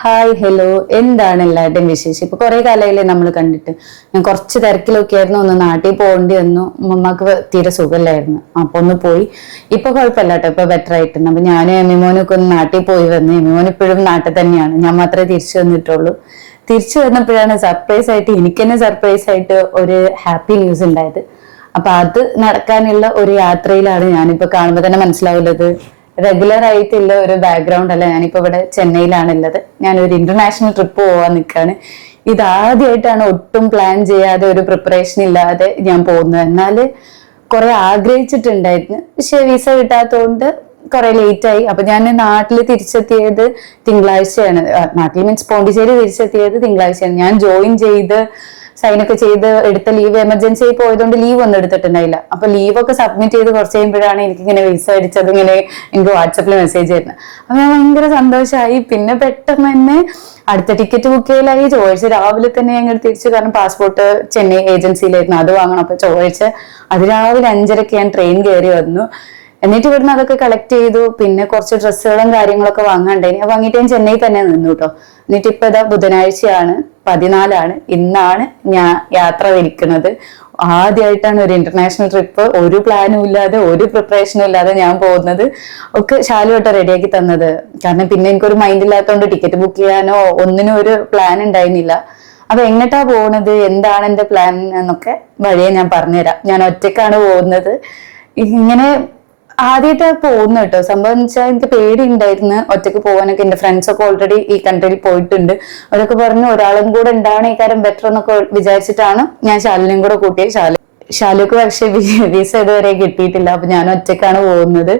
Hi hello, എന്താണ് എല്ലാവരുടെയും വിശേഷം? ഇപ്പൊ കുറെ കാലമായില്ലേ നമ്മൾ കണ്ടിട്ട്. ഞാൻ കുറച്ച് തിരക്കിലൊക്കെ ആയിരുന്നു, ഒന്ന് നാട്ടിൽ പോകേണ്ടി വന്നു. ഉമ്മക്ക് തീരെ സുഖമില്ലായിരുന്നു, അപ്പൊ ഒന്ന് പോയി. ഇപ്പൊ കുഴപ്പമില്ല കേട്ടോ, ഇപ്പൊ ബെറ്റർ ആയിട്ടുണ്ട്. അപ്പൊ ഞാൻ എമിമോനൊക്കെ ഒന്ന് നാട്ടിൽ പോയി വന്ന്. എമിമോൻ ഇപ്പോഴും നാട്ടിൽ തന്നെയാണ്, ഞാൻ മാത്രമേ തിരിച്ചു വന്നിട്ടുള്ളൂ. തിരിച്ചു വന്നപ്പോഴാണ് സർപ്രൈസ് ആയിട്ട്, എനിക്ക് തന്നെ സർപ്രൈസ് ആയിട്ട് ഒരു ഹാപ്പി ന്യൂസ് ഉണ്ടായത്. അപ്പൊ അത് നടക്കാനുള്ള ഒരു യാത്രയിലാണ്. ഞാനിപ്പോ കാണുമ്പോൾ തന്നെ മനസ്സിലാവുള്ളത് റെഗുലർ ആയിട്ടുള്ള ഒരു ബാക്ക്ഗ്രൗണ്ട് അല്ല. ഞാനിപ്പോ ഇവിടെ ചെന്നൈയിലാണ് ഉള്ളത്. ഞാനൊരു ഇന്റർനാഷണൽ ട്രിപ്പ് പോവാൻ നിൽക്കാണ്. ഇതാദ്യമായിട്ടാണ് ഒട്ടും പ്ലാൻ ചെയ്യാതെ, ഒരു പ്രിപ്പറേഷൻ ഇല്ലാതെ ഞാൻ പോകുന്നത്. എന്നാല് കുറെ ആഗ്രഹിച്ചിട്ടുണ്ടായിരുന്നു, പക്ഷെ വിസ കിട്ടാത്തതുകൊണ്ട് കുറെ ലേറ്റ് ആയി. അപ്പൊ ഞാൻ നാട്ടിൽ തിരിച്ചെത്തിയത് തിങ്കളാഴ്ചയാണ്. നാട്ടിൽ മീൻസ് പോണ്ടിച്ചേരി തിരിച്ചെത്തിയത് തിങ്കളാഴ്ചയാണ്. ഞാൻ ജോയിൻ ചെയ്ത് സൈനൊക്കെ ചെയ്ത് എടുത്ത ലീവ് എമർജൻസി ആയി പോയതുകൊണ്ട് ലീവ് ഒന്നും എടുത്തിട്ടുണ്ടായില്ല. അപ്പൊ ലീവൊക്കെ സബ്മിറ്റ് ചെയ്ത് കുറച്ച് കഴിയുമ്പോഴാണ് എനിക്കിങ്ങനെ വിസ അടിച്ചത്. ഇങ്ങനെ എനിക്ക് വാട്സപ്പിൽ മെസ്സേജ് ആയിരുന്നു. അപ്പൊ ഞാൻ ഭയങ്കര സന്തോഷമായി. പിന്നെ പെട്ടെന്ന് തന്നെ അടുത്ത ടിക്കറ്റ് ബുക്ക് ചെയ്യലായി. ചൊവ്വാഴ്ച രാവിലെ തന്നെ ഞങ്ങൾ തിരിച്ചു, കാരണം പാസ്പോർട്ട് ചെന്നൈ ഏജൻസിയിലായിരുന്നു, അത് വാങ്ങണം. അപ്പൊ ചൊവ്വാഴ്ച അതിരാവിലെ 5:30 ഞാൻ ട്രെയിൻ കയറി വന്നു. എന്നിട്ട് ഇവിടുന്ന് അതൊക്കെ കളക്ട് ചെയ്തു. പിന്നെ കുറച്ച് ഡ്രസ്സുകളും കാര്യങ്ങളൊക്കെ വാങ്ങാണ്ടായി. അത് വാങ്ങിയിട്ട് ഞാൻ ചെന്നൈ തന്നെ നിന്നു കേട്ടോ. എന്നിട്ട് ഇപ്പൊ ഇതാ ബുധനാഴ്ചയാണ്, 14 ഇന്നാണ് ഞാൻ യാത്ര തിരിക്കുന്നത്. ആദ്യമായിട്ടാണ് ഒരു ഇന്റർനാഷണൽ ട്രിപ്പ് ഒരു പ്ലാനും ഇല്ലാതെ, ഒരു പ്രിപ്പറേഷനും ഇല്ലാതെ ഞാൻ പോകുന്നത്. ഒക്കെ ശാലു കേട്ടോ റെഡിയാക്കി തന്നത്. കാരണം പിന്നെ എനിക്കൊരു മൈൻഡ് ഇല്ലാത്തതുകൊണ്ട് ടിക്കറ്റ് ബുക്ക് ചെയ്യാനോ ഒന്നിനും ഒരു പ്ലാൻ ഉണ്ടായിരുന്നില്ല. അപ്പൊ എങ്ങട്ടാ പോകുന്നത്, എന്താണ് എന്റെ പ്ലാൻ എന്നൊക്കെ വഴിയെ ഞാൻ പറഞ്ഞുതരാം. ഞാൻ ഒറ്റക്കാണ് പോകുന്നത്. ഇങ്ങനെ ആദ്യമായിട്ട് പോകുന്നു കേട്ടോ. സംഭവം എന്ന് വെച്ചാൽ എനിക്ക് പേടി ഉണ്ടായിരുന്നു ഒറ്റക്ക് പോകാനൊക്കെ. എന്റെ ഫ്രണ്ട്സ് ഒക്കെ ഓൾറെഡി ഈ കൺട്രിയിൽ പോയിട്ടുണ്ട്. അവരൊക്കെ പറഞ്ഞു ഒരാളും കൂടെ ഉണ്ടാവണ ഈ കാര്യം ബെറ്റർ എന്നൊക്കെ വിചാരിച്ചിട്ടാണ് ഞാൻ ശാലിനെയും കൂടെ കൂട്ടിയത്. ശാലുക്ക് പക്ഷെ വിസ ഇതുവരെ കിട്ടിയിട്ടില്ല. അപ്പൊ ഞാൻ ഒറ്റക്കാണ് പോകുന്നത്.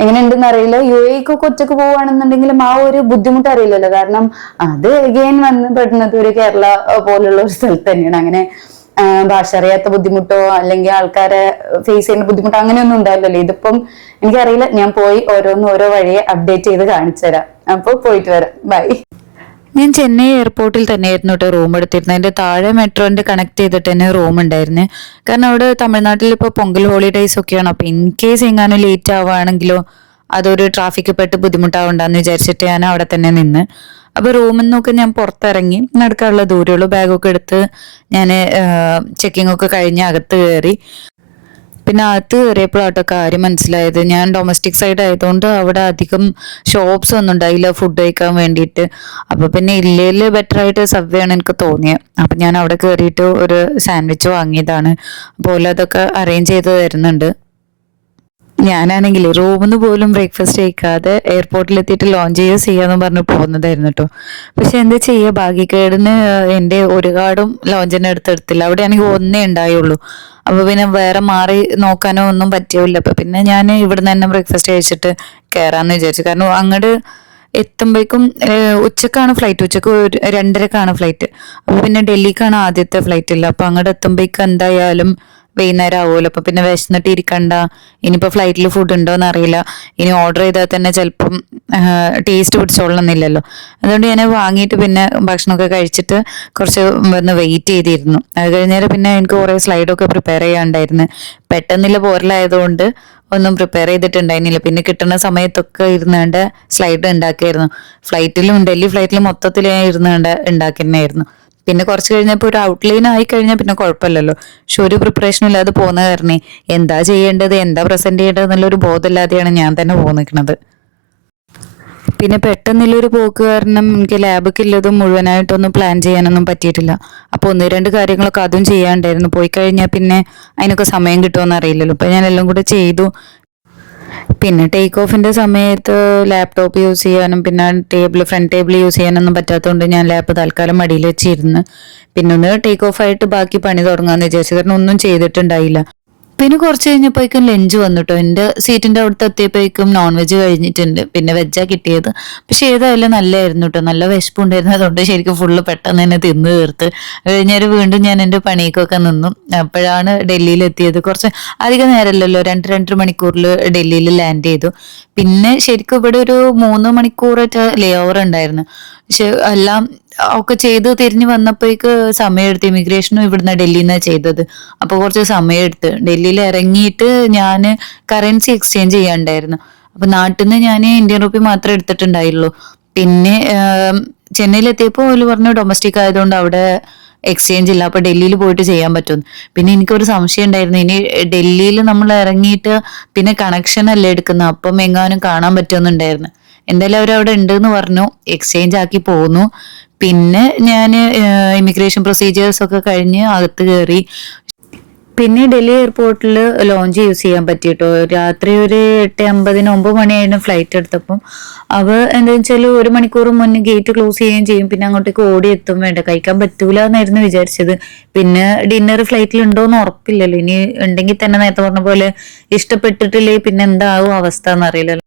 എങ്ങനെയുണ്ടെന്ന് അറിയില്ല. UAE-ക്കൊക്കെ ഒറ്റക്ക് പോവുകയാണെന്നുണ്ടെങ്കിലും ആ ഒരു ബുദ്ധിമുട്ട് അറിയില്ലല്ലോ. കാരണം അത് എഗെയിൻ വന്ന് പെടുന്നത് ഒരു കേരള പോലുള്ള ഒരു സ്ഥലത്ത് തന്നെയാണ്. അങ്ങനെ ഭാഷ അറിയാത്ത ബുദ്ധിമുട്ടോ അല്ലെങ്കിൽ ആൾക്കാരെ ഫേസ് ചെയ്യുന്ന ബുദ്ധിമുട്ടോ അങ്ങനെയൊന്നും ഉണ്ടാവില്ലല്ലോ. ഇതിപ്പം എനിക്കറിയില്ല. ഞാൻ പോയി ഓരോ വഴിയെ അപ്ഡേറ്റ് ചെയ്ത് കാണിച്ചു തരാം. അപ്പോൾ പോയിട്ട് വരാം, ബൈ. ഞാൻ ചെന്നൈ എയർപോർട്ടിൽ തന്നെയായിരുന്നു കേട്ടോ റൂം എടുത്തിരുന്നത്. അതിന്റെ താഴെ മെട്രോന്റെ കണക്ട് ചെയ്തിട്ട് തന്നെ റൂം ഉണ്ടായിരുന്നു. കാരണം അവിടെ തമിഴ്നാട്ടിൽ ഇപ്പോൾ പൊങ്കൽ ഹോളിഡേയ്സ് ഒക്കെയാണ്. അപ്പൊ ഇൻ കേസ് എങ്ങാനും ലേറ്റ് ആവുകയാണെങ്കിലോ അതൊരു ട്രാഫിക് പെട്ട് ബുദ്ധിമുട്ടാവണ്ടെന്ന് വിചാരിച്ചിട്ട് ഞാൻ അവിടെ തന്നെ നിന്ന്. അപ്പൊ റൂമിൽ നിന്നൊക്കെ ഞാൻ പുറത്തിറങ്ങി, നടക്കാനുള്ള ദൂരമുള്ളൂ. ബാഗൊക്കെ എടുത്ത് ഞാൻ ചെക്കിംഗ് ഒക്കെ കഴിഞ്ഞ് അകത്ത് കയറി. പിന്നെ അകത്ത് കയറിയപ്പോഴാട്ടോ കാര്യം മനസ്സിലായത്. ഞാൻ ഡൊമസ്റ്റിക് സൈഡ് ആയതുകൊണ്ട് അവിടെ അധികം ഷോപ്സ് ഒന്നും ഉണ്ടായില്ല ഫുഡ് കഴിക്കാൻ വേണ്ടിയിട്ട്. അപ്പൊ പിന്നെ ഇല്ലേല് ബെറ്റർ ആയിട്ട് സബ്വേ ആണ് എനിക്ക് തോന്നിയത്. അപ്പൊ ഞാൻ അവിടെ കയറിയിട്ട് ഒരു സാൻഡ്വിച്ച് വാങ്ങിയതാണ്. അപ്പോൾ അതൊക്കെ അറേഞ്ച് ചെയ്ത് തരുന്നുണ്ട്. ഞാനാണെങ്കിൽ റൂമിൽ നിന്ന് പോലും ബ്രേക്ക്ഫാസ്റ്റ് കഴിക്കാതെ എയർപോർട്ടിലെത്തിയിട്ട് ലോഞ്ച് ചെയ്യാന്ന് പറഞ്ഞ് പോകുന്നതായിരുന്നു കേട്ടോ. പക്ഷെ എന്താ ചെയ്യുക, ഭാഗ്യക്കേടിന് എൻ്റെ ഒരു കാർഡും ലോഞ്ചിന് എടുത്തെടുത്തില്ല. അവിടെ ആണെങ്കിൽ ഒന്നേ ഉണ്ടായുള്ളൂ. അപ്പൊ പിന്നെ വേറെ മാറി നോക്കാനോ ഒന്നും പറ്റിയില്ല. അപ്പൊ പിന്നെ ഞാൻ ഇവിടുന്ന് തന്നെ ബ്രേക്ക്ഫാസ്റ്റ് കഴിച്ചിട്ട് കയറാന്ന് വിചാരിച്ചു. കാരണം അങ്ങോട്ട് എത്തുമ്പോഴേക്കും ഉച്ചക്കാണ് ഫ്ലൈറ്റ്, ഉച്ചക്ക് 2:30ക്കാണ് ഫ്ലൈറ്റ്. അപ്പൊ പിന്നെ ഡൽഹിക്കാണ് ആദ്യത്തെ ഫ്ലൈറ്റ് ഇല്ല. അപ്പൊ അങ്ങോട്ട് എത്തുമ്പോഴേക്കും എന്തായാലും വൈകുന്നേരം ആവുമല്ലോ. അപ്പൊ പിന്നെ വിശന്നിട്ട് ഇരിക്കണ്ട. ഇനിയിപ്പോ ഫ്ലൈറ്റിൽ ഫുഡ് ഉണ്ടോന്ന് അറിയില്ല. ഇനി ഓർഡർ ചെയ്താൽ തന്നെ ചിലപ്പം ടേസ്റ്റ് പിടിച്ചോളണമെന്നില്ലല്ലോ. അതുകൊണ്ട് ഞാൻ വാങ്ങിയിട്ട് പിന്നെ ഭക്ഷണമൊക്കെ കഴിച്ചിട്ട് കുറച്ച് വന്ന് വെയിറ്റ് ചെയ്തിരുന്നു. അത് കഴിഞ്ഞാൽ പിന്നെ എനിക്ക് കുറേ സ്ലൈഡൊക്കെ പ്രിപ്പയർ ചെയ്യാണ്ടായിരുന്നു. പെട്ടെന്നില്ല പോരലായതുകൊണ്ട് ഒന്നും പ്രിപ്പയർ ചെയ്തിട്ടുണ്ടായിരുന്നില്ല. പിന്നെ കിട്ടുന്ന സമയത്തൊക്കെ ഇരുന്നുകൊണ്ട് സ്ലൈഡ് ഉണ്ടാക്കിയായിരുന്നു. ഡൽഹി ഫ്ലൈറ്റിലും മൊത്തത്തിൽ ഞാൻ ഇരുന്നുകൊണ്ട് ഉണ്ടാക്കുന്നതായിരുന്നു. പിന്നെ കുറച്ച് കഴിഞ്ഞപ്പോൾ ഒരു ഔട്ട്ലൈൻ ആയി കഴിഞ്ഞാൽ പിന്നെ കുഴപ്പമില്ലല്ലോ. പക്ഷെ ഒരു പ്രിപ്പറേഷനും ഇല്ലാതെ പോകുന്ന കാരണേ എന്താ ചെയ്യേണ്ടത്, എന്താ പ്രസന്റ് ചെയ്യേണ്ടത് എന്നുള്ളൊരു ബോധമില്ലാതെയാണ് ഞാൻ തന്നെ പോകുന്നത്. പിന്നെ പെട്ടെന്നുള്ളൊരു പോക്ക് കാരണം എനിക്ക് ലാബൊക്കെ ഉള്ളതും മുഴുവനായിട്ടൊന്നും പ്ലാൻ ചെയ്യാനൊന്നും പറ്റിയിട്ടില്ല. അപ്പോൾ 1-2 കാര്യങ്ങളൊക്കെ അതും ചെയ്യാണ്ടായിരുന്നു. പോയി കഴിഞ്ഞാൽ പിന്നെ അതിനൊക്കെ സമയം കിട്ടുമെന്ന് അറിയില്ലല്ലോ. അപ്പം ഞാൻ എല്ലാം കൂടെ ചെയ്തു. പിന്നെ ടേക്ക് ഓഫിന്റെ സമയത്ത് ലാപ്ടോപ്പ് യൂസ് ചെയ്യാനും പിന്നെ ഫ്രണ്ട് ടേബിൾ യൂസ് ചെയ്യാനൊന്നും പറ്റാത്തതുകൊണ്ട് ഞാൻ ലാപ്പ് തൽക്കാലം മടിയിൽ വെച്ചിരുന്ന് പിന്നെ ഒന്ന് ടേക്ക് ഓഫ് ആയിട്ട് ബാക്കി പണി തുടങ്ങാന്ന് വിചാരിച്ചു. കാരണം ഒന്നും ചെയ്തിട്ടുണ്ടായില്ല. പിന്നെ കുറച്ച് കഴിഞ്ഞപ്പോഴേക്കും ലഞ്ച് വന്നിട്ടോ. എൻ്റെ സീറ്റിന്റെ അവിടുത്തെ എത്തിയപ്പോഴേക്കും നോൺ വെജ് കഴിഞ്ഞിട്ടുണ്ട്. പിന്നെ വെജാ കിട്ടിയത്. പക്ഷെ ഏതായാലും നല്ലതായിരുന്നു കേട്ടോ. നല്ല വിശപ്പുണ്ടായിരുന്നു. അതുകൊണ്ട് ശരിക്കും ഫുള്ള് പെട്ടെന്ന് തന്നെ തിന്ന് തീർത്ത് കഴിഞ്ഞാൽ വീണ്ടും ഞാൻ എൻ്റെ പണിക്കൊക്കെ നിന്നു. അപ്പോഴാണ് ഡൽഹിയിൽ എത്തിയത്. കുറച്ച് അധികം നേരമല്ലല്ലോ, 2-2.5 മണിക്കൂറിൽ ഡൽഹിയിൽ ലാൻഡ് ചെയ്തു. പിന്നെ ശരിക്കും ഇവിടെ ഒരു 3 മണിക്കൂറൊക്കെ ലേ ഓവർ ഉണ്ടായിരുന്നു. പക്ഷെ എല്ലാം ഒക്കെ ചെയ്ത് തിരിഞ്ഞ് വന്നപ്പോഴേക്ക് സമയമെടുത്ത്. ഇമിഗ്രേഷനും ഇവിടുന്ന് ഡൽഹിയിൽ നിന്നാണ് ചെയ്തത്. അപ്പോൾ കുറച്ച് സമയമെടുത്ത്. ഡൽഹിയിൽ ഇറങ്ങിയിട്ട് ഞാൻ കറൻസി എക്സ്ചേഞ്ച് ചെയ്യാണ്ടായിരുന്നു. അപ്പൊ നാട്ടിൽ നിന്ന് ഞാൻ ഇന്ത്യൻ റുപ്പി മാത്രമേ എടുത്തിട്ടുണ്ടായുള്ളൂ. പിന്നെ ചെന്നൈയിലെത്തിയപ്പോൾ ഓല് പറഞ്ഞു ഡൊമസ്റ്റിക് ആയതുകൊണ്ട് അവിടെ എക്സ്ചേഞ്ച് ഇല്ല, അപ്പൊ ഡൽഹിയിൽ പോയിട്ട് ചെയ്യാൻ പറ്റും. പിന്നെ എനിക്കൊരു സംശയം ഉണ്ടായിരുന്നു, ഇനി ഡൽഹിയിൽ നമ്മൾ ഇറങ്ങിയിട്ട് പിന്നെ കണക്ഷൻ അല്ലേ എടുക്കുന്നത്, അപ്പം എങ്ങാനും കാണാൻ പറ്റുമെന്നുണ്ടായിരുന്നു. എന്തായാലും അവരവിടെ ഉണ്ടെന്ന് പറഞ്ഞു, എക്സ്ചേഞ്ച് ആക്കി പോന്നു. പിന്നെ ഞാൻ ഇമിഗ്രേഷൻ പ്രൊസീജിയേഴ്സ് ഒക്കെ കഴിഞ്ഞ് അകത്ത് കയറി. പിന്നെ ഡൽഹി എയർപോർട്ടിൽ ലോഞ്ച് യൂസ് ചെയ്യാൻ പറ്റിട്ടോ. രാത്രി ഒരു 8:50 9 മണിയായിരുന്നു ഫ്ലൈറ്റ് എടുത്തപ്പം. അവ എന്താ വെച്ചാൽ 1 മണിക്കൂർ മുന്നേ ഗേറ്റ് ക്ലോസ് ചെയ്യുകയും ചെയ്യും. പിന്നെ അങ്ങോട്ടേക്ക് ഓടി എത്തും വേണ്ട, കഴിക്കാൻ പറ്റൂല എന്നായിരുന്നു വിചാരിച്ചത്. പിന്നെ ഡിന്നർ ഫ്ലൈറ്റിൽ ഉണ്ടോന്ന് ഉറപ്പില്ലല്ലോ, ഇനി ഉണ്ടെങ്കിൽ തന്നെ നേരത്തെ പറഞ്ഞ പോലെ ഇഷ്ടപ്പെട്ടിട്ടില്ലേ പിന്നെ എന്താവും അവസ്ഥ എന്നറിയില്ലല്ലോ.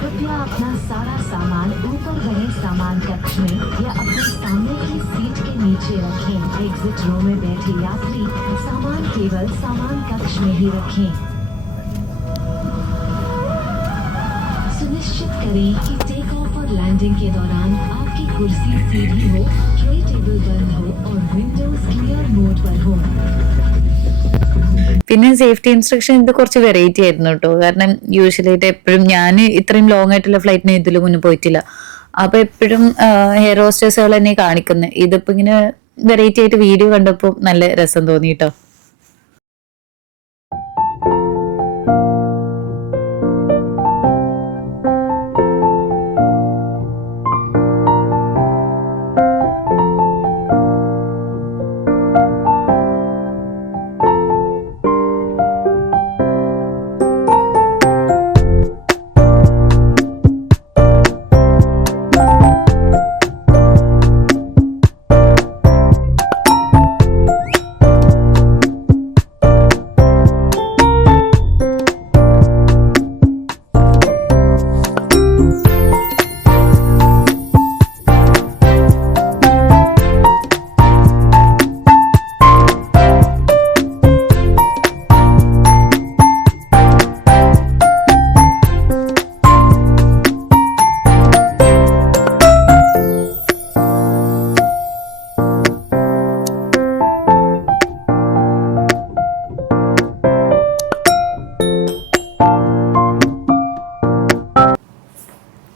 कृपया अपना सारा सामान ऊपर बने सामान कक्ष में या अपने सामने की सीट के नीचे रखें। एग्जिट रो में बैठे यात्री सामान केवल सामान कक्ष में ही रखें। सुनिश्चित करें कि टेक ऑफ और लैंडिंग के दौरान आपकी कुर्सी सीधी हो, ट्रे टेबल बंद हो और विंडोज क्लियर मोड पर हो। പിന്നെ സേഫ്റ്റി ഇൻസ്ട്രക്ഷൻ ഇത് കുറച്ച് വെറൈറ്റി ആയിരുന്നു കേട്ടോ. കാരണം യൂഷ്വലി ആയിട്ട് എപ്പോഴും ഞാൻ ഇത്രയും ലോങ് ആയിട്ടുള്ള ഫ്ലൈറ്റിന് ഇതിൽ മുന്നേ പോയിട്ടില്ല. അപ്പൊ എപ്പോഴും ഹെയർ ഹോസ്റ്റേഴ്സുകൾ തന്നെ കാണിക്കുന്നത്. ഇതിപ്പോ ഇങ്ങനെ വെറൈറ്റി ആയിട്ട് വീഡിയോ കണ്ടപ്പോൾ നല്ല രസം തോന്നി കേട്ടോ.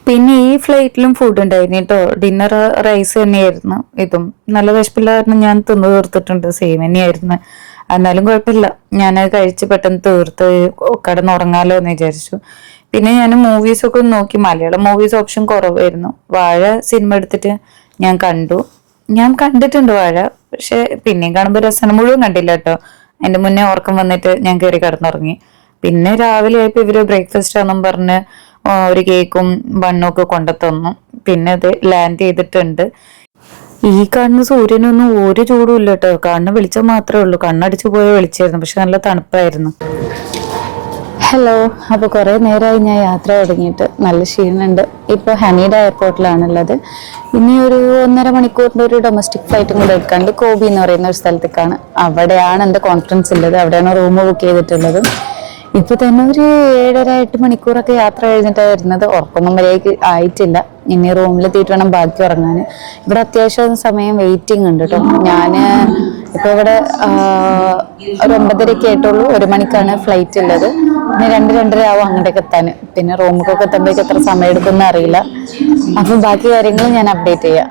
പിന്നെ ഈ ഫ്ലൈറ്റിലും ഫുഡ് ഉണ്ടായിരുന്നു കേട്ടോ. ഡിന്നർ റൈസ് തന്നെയായിരുന്നു. ഇതും നല്ല വിശപ്പില്ല കാരണം ഞാൻ തിന്നു തീർത്തിട്ടുണ്ട്. സെയിം തന്നെയായിരുന്നു. എന്നാലും കുഴപ്പമില്ല, ഞാനത് കഴിച്ച് പെട്ടെന്ന് തീർത്ത് കിടന്നുറങ്ങാലോ എന്ന് വിചാരിച്ചു. പിന്നെ ഞാൻ മൂവീസൊക്കെ ഒന്ന് നോക്കി. മലയാളം മൂവീസ് ഓപ്ഷൻ കുറവായിരുന്നു. വാഴ സിനിമ എടുത്തിട്ട് ഞാൻ കണ്ടു. ഞാൻ കണ്ടിട്ടുണ്ട് വാഴ, പക്ഷെ പിന്നെയും കാണുമ്പോൾ രസമാണ്. മുഴുവൻ കണ്ടില്ല കേട്ടോ. അതിന്റെ മുന്നേ ഉറക്കം വന്നിട്ട് ഞാൻ കയറി കിടന്നുറങ്ങി. പിന്നെ രാവിലെ ആയപ്പോൾ ഇവര് ബ്രേക്ക്ഫാസ്റ്റ് ആണെന്നും പറഞ്ഞ് ഒരു കേക്കും ബണ്ണും ഒക്കെ കൊണ്ടുതന്നു. പിന്നെ അത് ലാൻഡ് ചെയ്തിട്ടുണ്ട്. ഈ കാണുന്ന സൂര്യനൊന്നും ഒരു ചൂടും ഇല്ല കേട്ടോ. കണ്ണ് വെളിച്ചം മാത്രമേ ഉള്ളൂ. കണ്ണടിച്ചു പോയ വെളിച്ചായിരുന്നു, പക്ഷെ നല്ല തണുപ്പായിരുന്നു. ഹലോ, അപ്പോൾ കുറേ നേരമായി ഞാൻ യാത്ര തുടങ്ങിയിട്ട്. നല്ല ക്ഷീണമുണ്ട്. ഇപ്പോൾ ഹനീഡ എയർപോർട്ടിലാണുള്ളത്. ഇനി ഒരു 1.5 മണിക്കൂറിൻ്റെ ഒരു ഡൊമസ്റ്റിക് ഫ്ലൈറ്റും കൂടെ എടുക്കാണ്ട് കോബി എന്ന് പറയുന്ന ഒരു സ്ഥലത്തേക്കാണ്. അവിടെയാണ് എൻ്റെ കോൺഫറൻസ് ഉള്ളത്. അവിടെയാണ് റൂം ബുക്ക് ചെയ്തിട്ടുള്ളത്. ഇപ്പൊ തന്നെ ഒരു 7.5 8 മണിക്കൂറൊക്കെ യാത്ര കഴിഞ്ഞിട്ടാണ് വരുന്നത്. ഉറക്കൊന്നും മര്യാദയ്ക്ക് ആയിട്ടില്ല. ഇനി റൂമിലെത്തിയിട്ട് വേണം ബാക്കി ഉറങ്ങാൻ. ഇവിടെ അത്യാവശ്യം സമയം വെയിറ്റിംഗ് ഉണ്ട് കേട്ടോ. ഞാൻ ഇപ്പൊ ഇവിടെ ഒരു 9:30 ആയിട്ടുള്ളൂ. 1 മണിക്കാണ് ഫ്ലൈറ്റ് ഉള്ളത്. പിന്നെ 2 2:30 ആവും അങ്ങോട്ടേക്ക് എത്താൻ. പിന്നെ റൂമിലൊക്കെ എത്തുമ്പോഴേക്ക് എത്ര സമയം എടുക്കുമെന്ന് അറിയില്ല. അപ്പൊ ബാക്കി കാര്യങ്ങൾ ഞാൻ അപ്ഡേറ്റ് ചെയ്യാം.